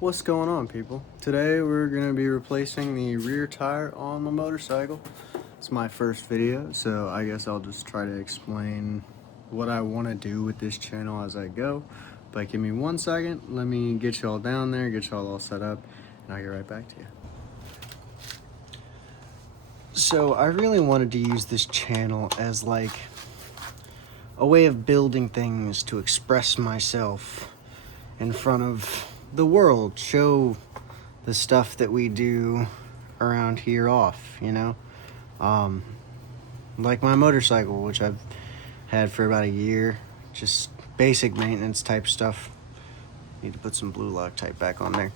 What's going on, people? Today we're going to be replacing the rear tire on my motorcycle. It's my first video, so I guess I'll just try to explain what I want to do with this channel as I go. But give me 1 second, let me get y'all down there, get y'all all set up, and I'll get right back to you. So I really wanted to use this channel as like a way of building things to express myself in front of the world, show the stuff that we do around here off, you know? Like my motorcycle, which I've had for about a year, just basic maintenance type stuff. Need to put some blue Loctite back on there.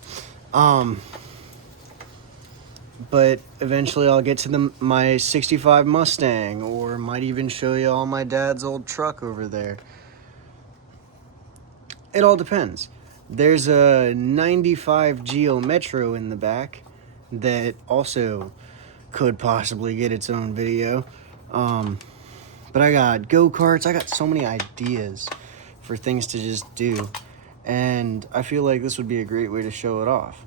But eventually I'll get to my 65 Mustang, or might even show you all my dad's old truck over there. It all depends. There's a 95 Geo Metro in the back that also could possibly get its own video. But I got go-karts. I got so many ideas for things to just do. And I feel like this would be a great way to show it off.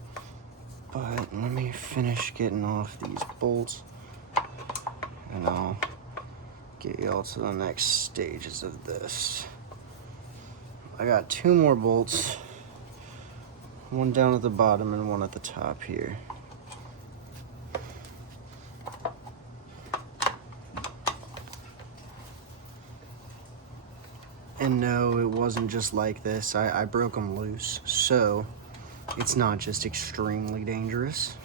But let me finish getting off these bolts, and I'll get y'all to the next stages of this. I got 2 more bolts, one down at the bottom and one at the top here. And no, it wasn't just like this. I broke them loose, so it's not just extremely dangerous.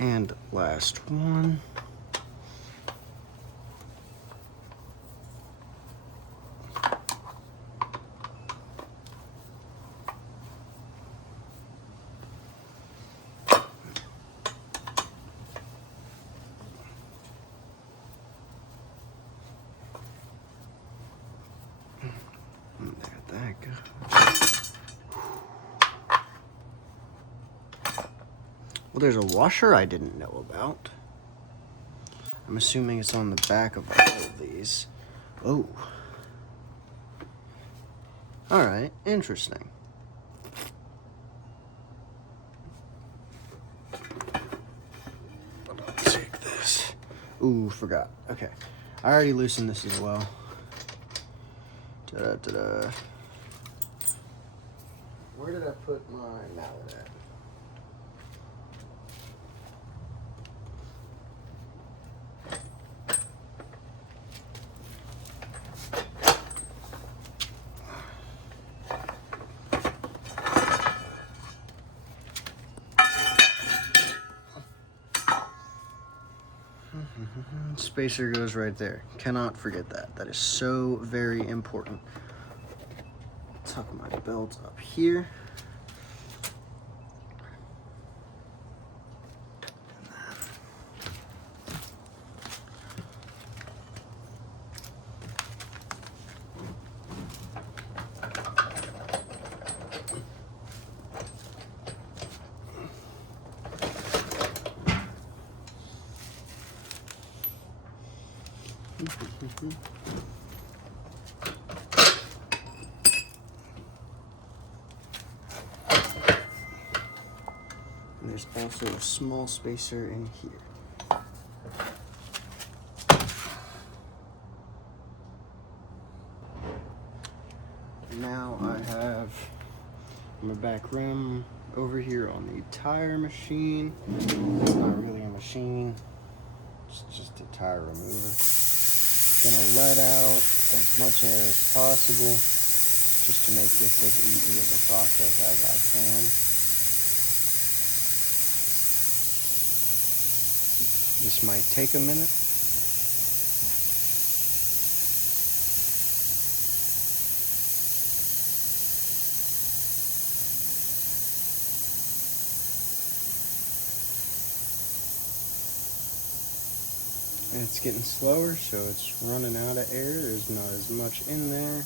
And last one. There that goes. Well, there's a washer I didn't know about. I'm assuming it's on the back of all of these. Oh. Alright, interesting. I'll take this. Ooh, forgot. Okay. I already loosened this as well. Ta-da-ta-da. Where did I put my mallet at? Spacer goes right there. Cannot forget that. That is so very important. Tuck my belt up here. And there's also a small spacer in here. Now I have my back rim over here on the tire machine. It's not really a machine, it's just a tire remover. Gonna let out as much air as possible just to make this as easy of a process as I can. This might take a minute. And it's getting slower, so it's running out of air. There's not as much in there.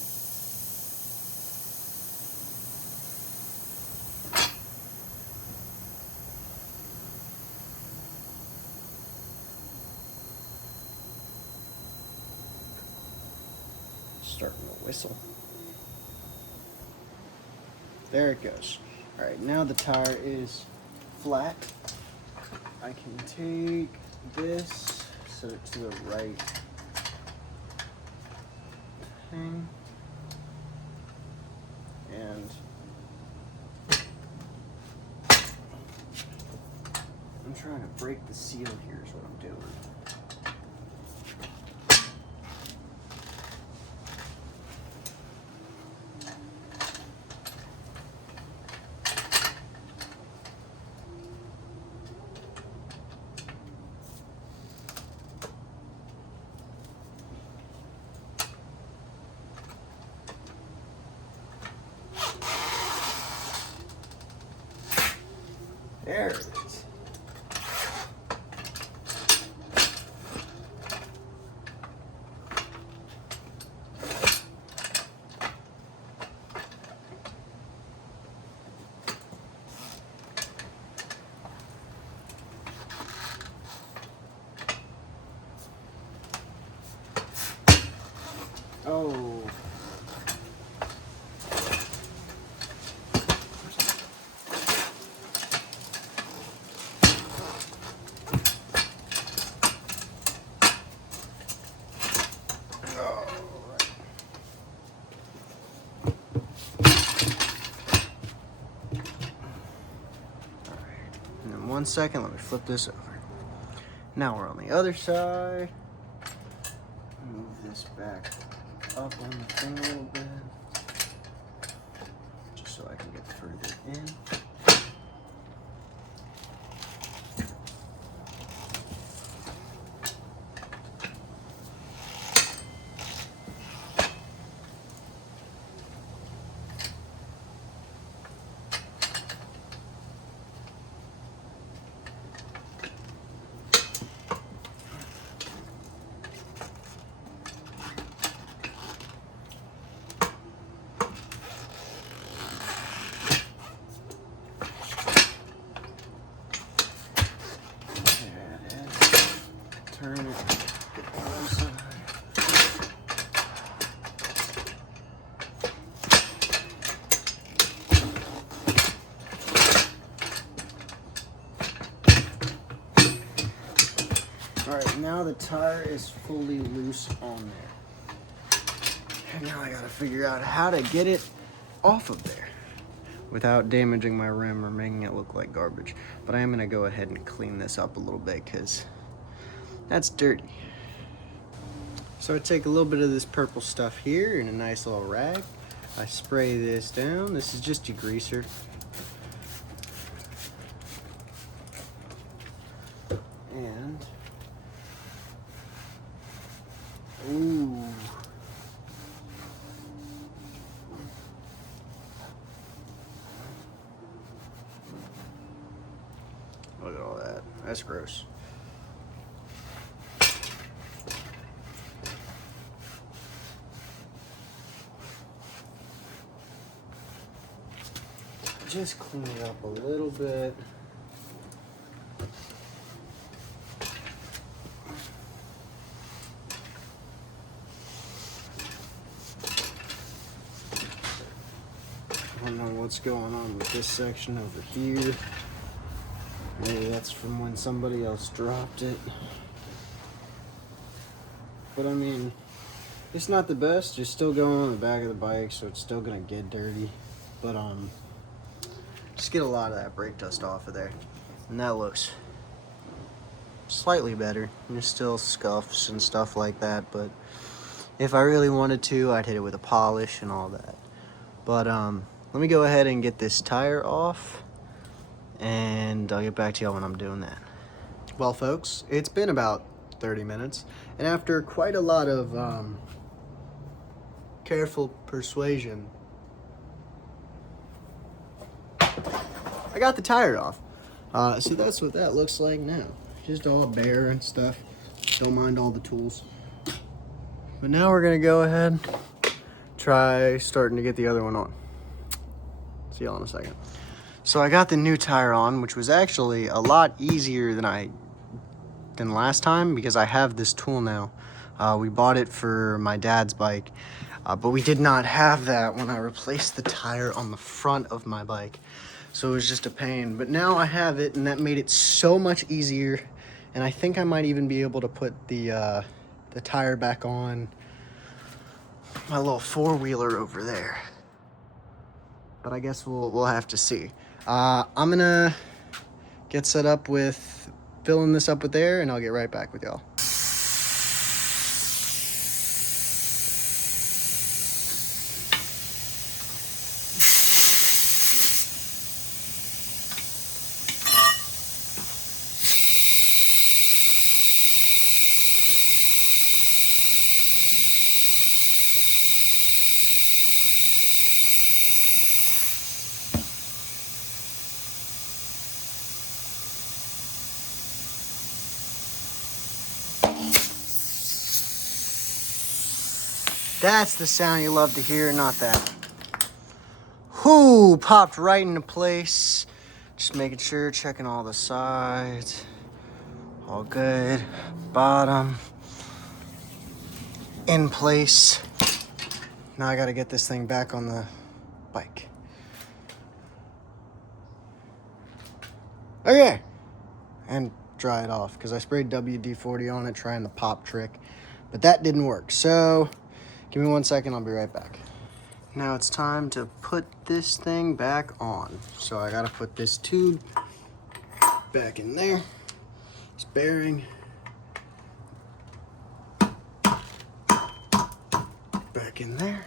starting to whistle. There it goes. All right, now the tire is flat. I can take this, set it to the right thing, and I'm trying to break the seal here is what I'm doing. There it is. Oh. And then 1 second, let me flip this over. Now we're on the other side. Move this back up on the thing a little bit, just so I can get further in. Turn it, get the other side. All right, now the tire is fully loose on there. And now I gotta figure out how to get it off of there without damaging my rim or making it look like garbage. But I am gonna go ahead and clean this up a little bit because that's dirty. So I take a little bit of this purple stuff here in a nice little rag. I spray this down. This is just degreaser. And, ooh. Look at all that. That's gross. Just clean it up a little bit. I don't know what's going on with this section over here. Maybe that's from when somebody else dropped it. But I mean, it's not the best. You're still going on the back of the bike, so it's still gonna get dirty. But just get a lot of that brake dust off of there. And that looks slightly better. There's still scuffs and stuff like that, but if I really wanted to, I'd hit it with a polish and all that. But let me go ahead and get this tire off, and I'll get back to y'all when I'm doing that. Well, folks, it's been about 30 minutes, and after quite a lot of careful persuasion, I got the tire off. So that's what that looks like now. Just all bare and stuff. Don't mind all the tools. But now we're gonna go ahead, try starting to get the other one on. See y'all in a second. So I got the new tire on, which was actually a lot easier than last time because I have this tool now. We bought it for my dad's bike. But we did not have that when I replaced the tire on the front of my bike. So it was just a pain. But now I have it, and that made it so much easier. And I think I might even be able to put the tire back on my little four-wheeler over there. But I guess we'll have to see. I'm gonna get set up with filling this up with air, and I'll get right back with y'all. That's the sound you love to hear, not that. Whoo, popped right into place. Just making sure, checking all the sides. All good. Bottom. In place. Now I gotta get this thing back on the bike. Okay. And dry it off, because I sprayed WD-40 on it trying the pop trick. But that didn't work, so give me 1 second, I'll be right back. Now it's time to put this thing back on. So I gotta put this tube back in there. This bearing. Back in there.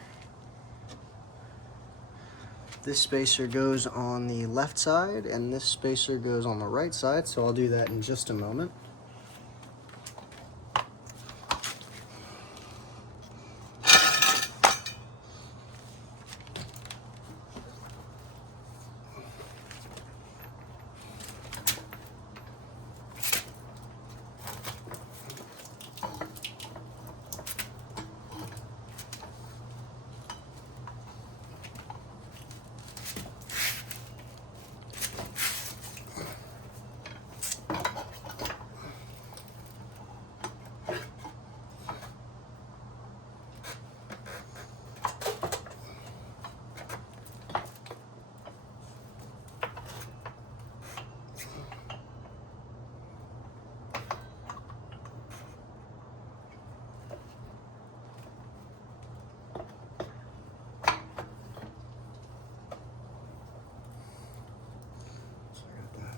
This spacer goes on the left side and this spacer goes on the right side, so I'll do that in just a moment.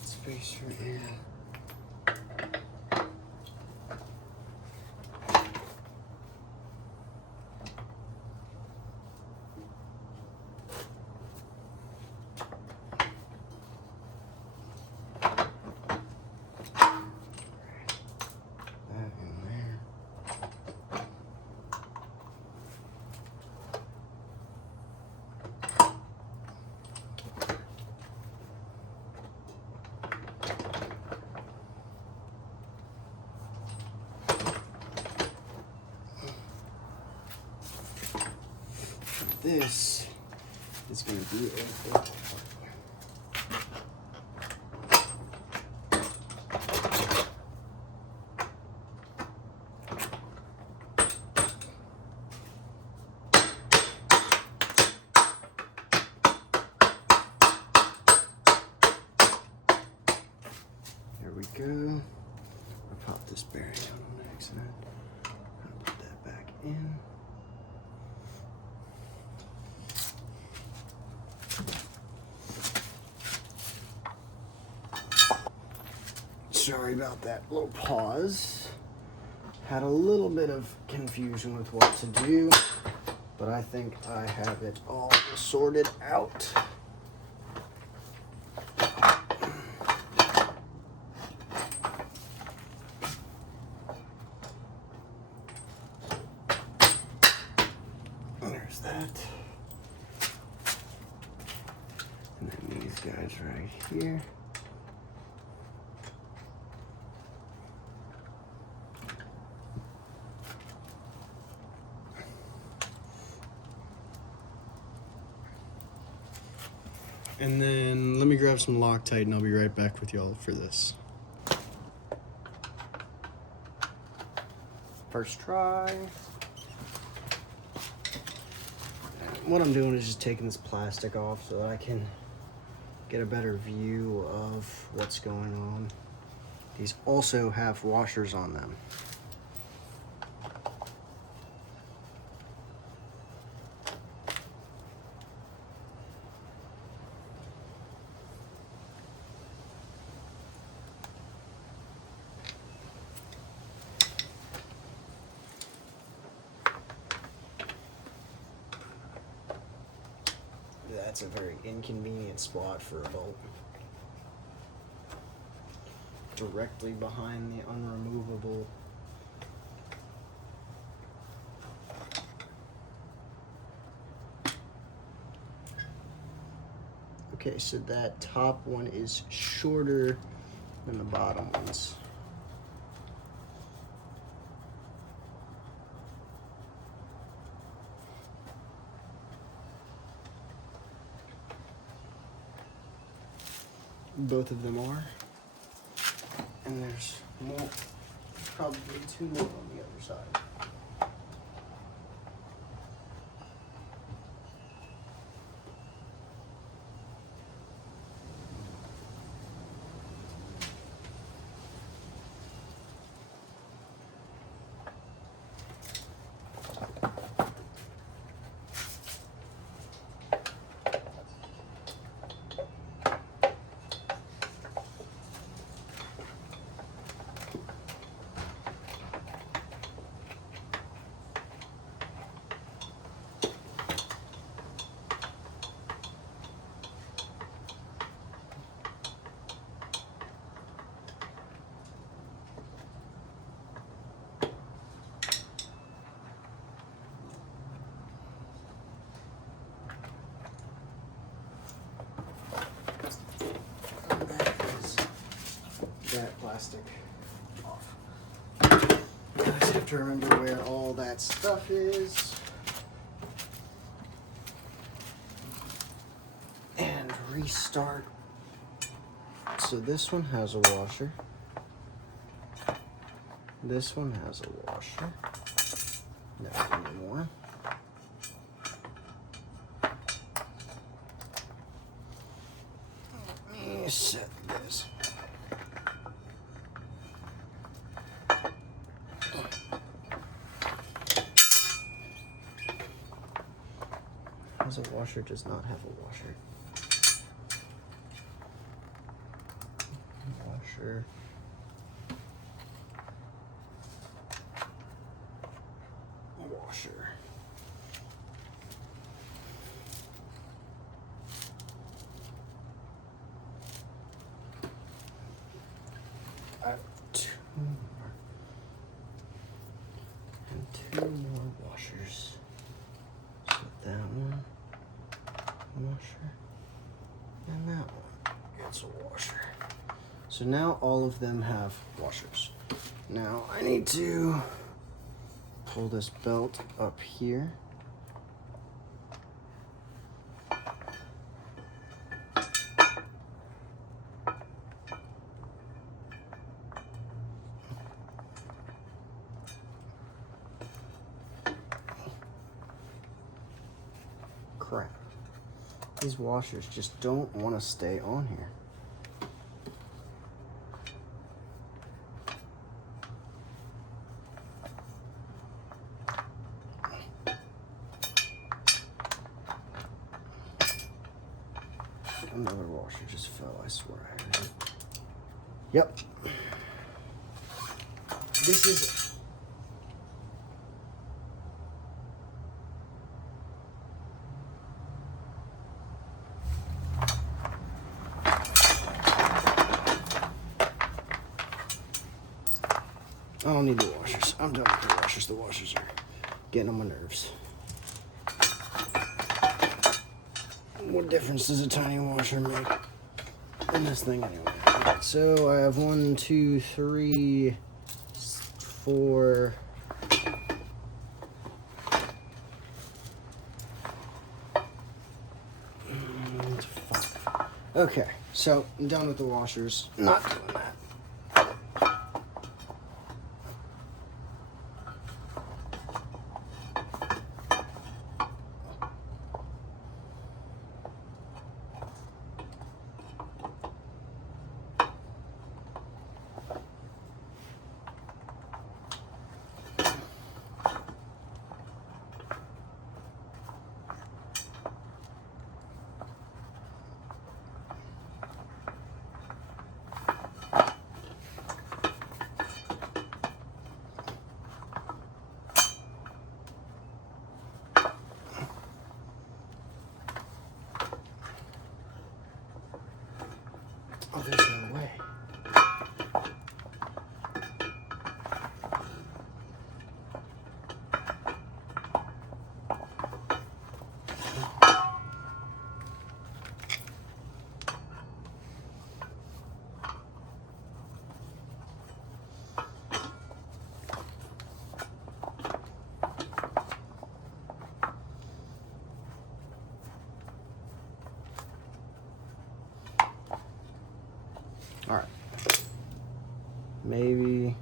Spacer in. This is going to be a There we go. I popped this bearing out on accident. I'll put that back in. Sorry about that little pause. Had a little bit of confusion with what to do, but I think I have it all sorted out. There's that. And then these guys right here. And then let me grab some Loctite and I'll be right back with y'all for this. First try. what I'm doing is just taking this plastic off so that I can get a better view of what's going on. These also have washers on them. That's a very inconvenient spot for a bolt. Directly behind the unremovable. Okay, so that top one is shorter than the bottom ones. Both of them are. And there's more, probably 2 more on the other side. That plastic off. I just have to remember where all that stuff is. And restart. So this one has a washer. This one has a washer. Not anymore. Let me set this. A washer does not have a washer. Washer. Washer. I have 2 more. And 2 more washers. So that one. Washer, and that one gets a washer. So now all of them have washers. Now I need to pull this belt up here. Crap. These washers just don't want to stay on here. Another washer just fell, I swear I heard it. Yep. This is... I don't need the washers. I'm done with the washers. The washers are getting on my nerves. What difference does a tiny washer make in this thing anyway? Right, so I have 1, 2, 3, 4. And 5. Okay, so I'm done with the washers. Not doing that. All right. Maybe.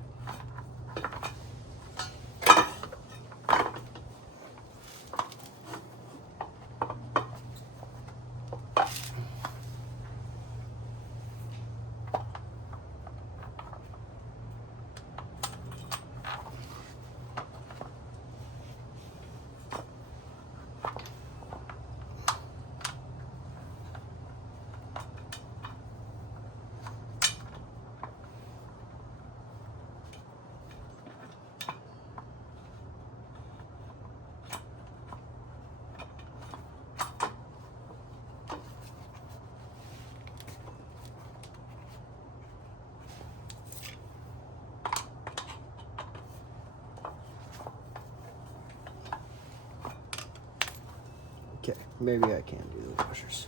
Okay, maybe I can do the washers.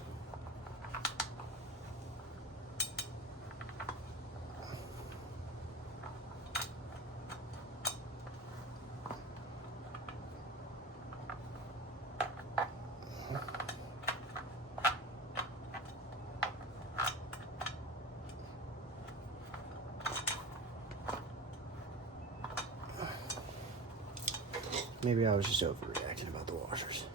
Maybe I was just overreacting about the washers.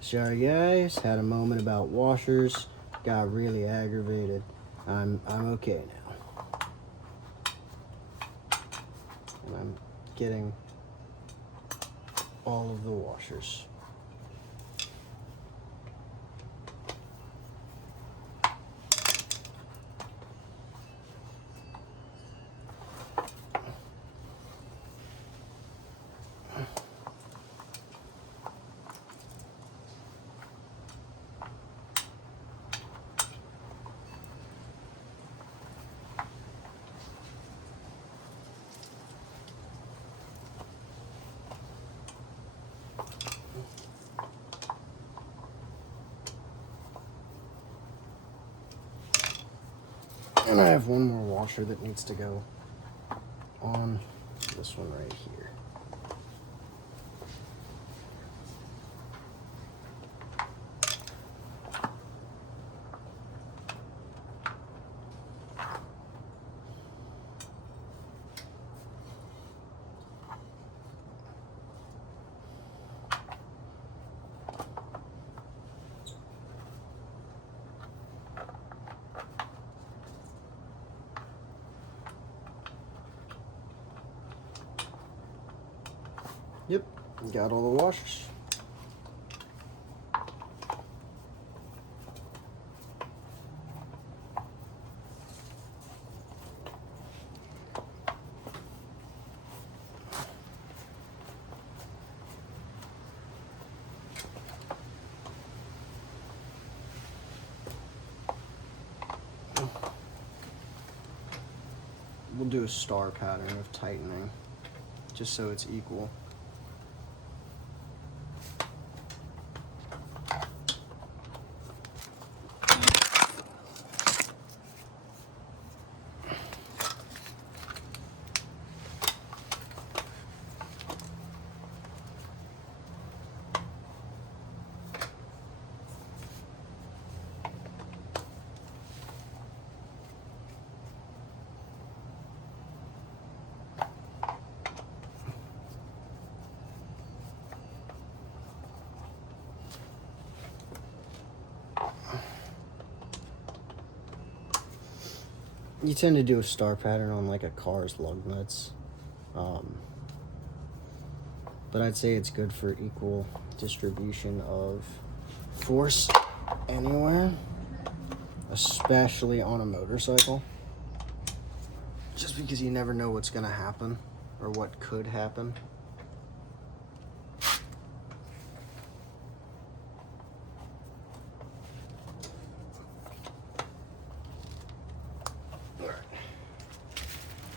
Sorry guys, had a moment about washers, got really aggravated. I'm okay now. And I'm getting all of the washers. And I have one more washer that needs to go on this one right here. Yep, got all the washers. We'll do a star pattern of tightening, just so it's equal. You tend to do a star pattern on like a car's lug nuts. But I'd say it's good for equal distribution of force anywhere, especially on a motorcycle. Just because you never know what's gonna happen or what could happen.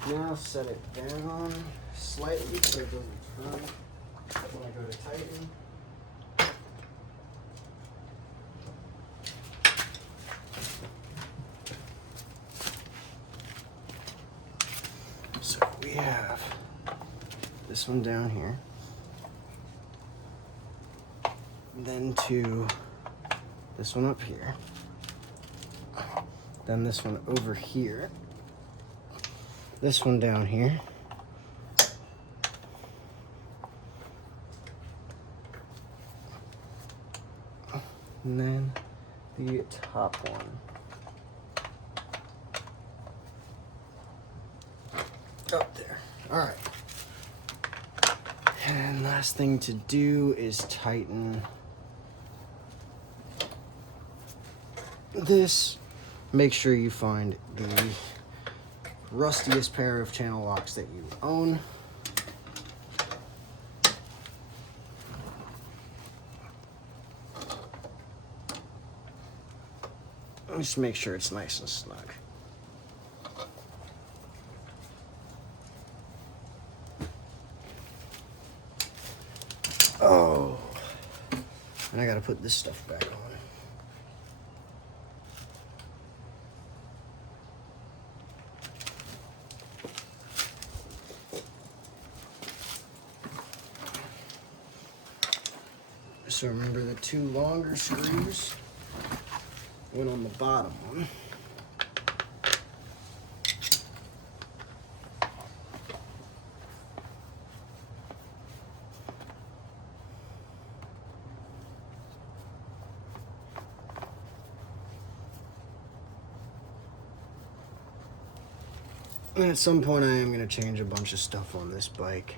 Now set it down slightly so it doesn't turn when I go to tighten. So we have this one down here. then to this one up here, then this one over here, this one down here, and then the top one. Up there. All right. And last thing to do is tighten this. Make sure you find the rustiest pair of channel locks that you own. Just make sure it's nice and snug. Oh, and I gotta put this stuff back on. So remember, the two longer screws went on the bottom one. And at some point I am going to change a bunch of stuff on this bike.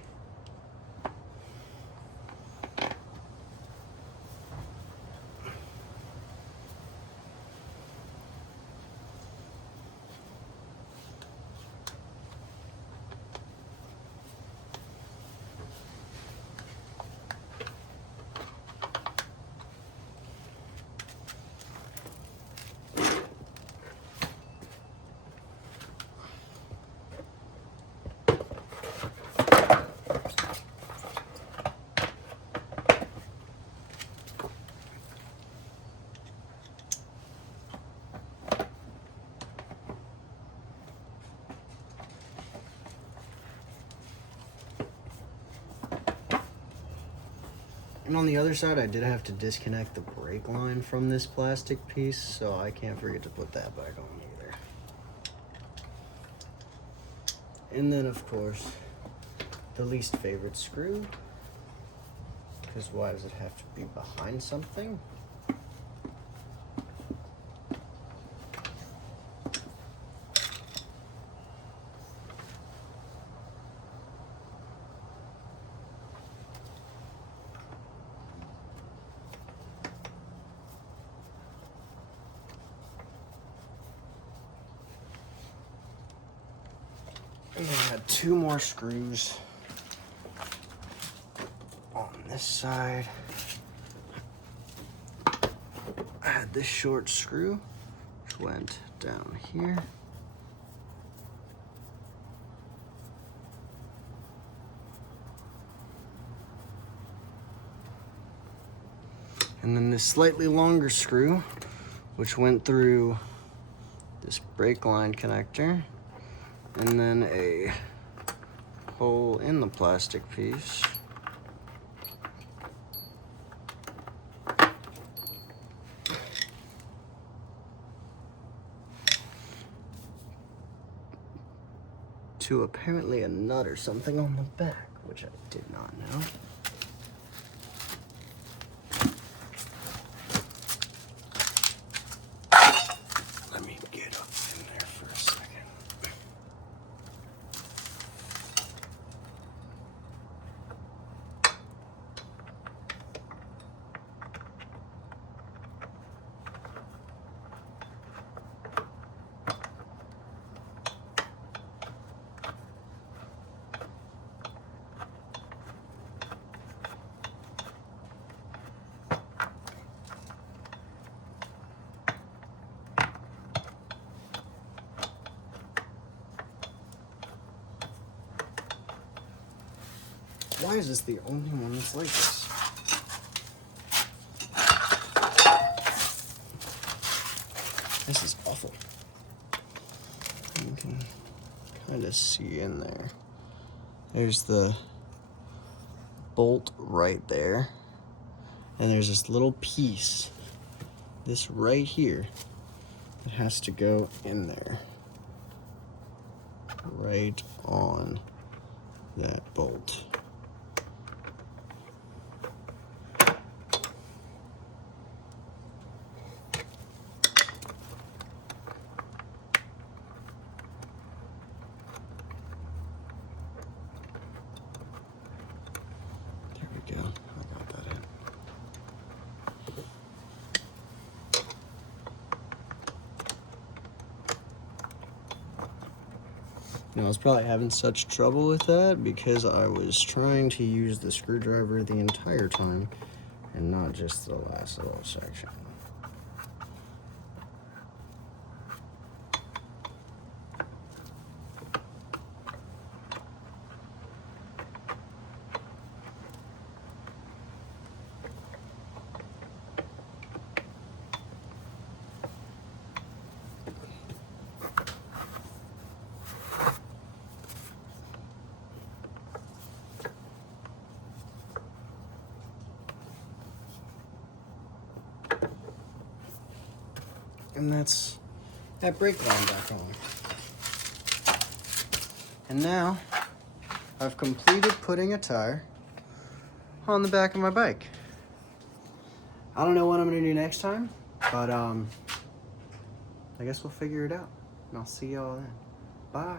And on the other side, I did have to disconnect the brake line from this plastic piece, so I can't forget to put that back on either. And then, of course, the least favorite screw, because why does it have to be behind something? And then I had two more screws on this side. I had this short screw, which went down here. And then this slightly longer screw, which went through this brake line connector. And then a hole in the plastic piece. To apparently a nut or something on the back, which I did not know. Let me get up in there for a second. Why is this the only one that's like this? This is awful. You can kind of see in there. There's the bolt right there. And there's this little piece, this right here, that has to go in there. Right on that bolt. There we go. I got that in. Now, I was probably having such trouble with that because I was trying to use the screwdriver the entire time and not just the last little section. And that's that brake line back on. And now I've completed putting a tire on the back of my bike. I don't know what I'm gonna do next time, but I guess we'll figure it out. And I'll see y'all then. Bye.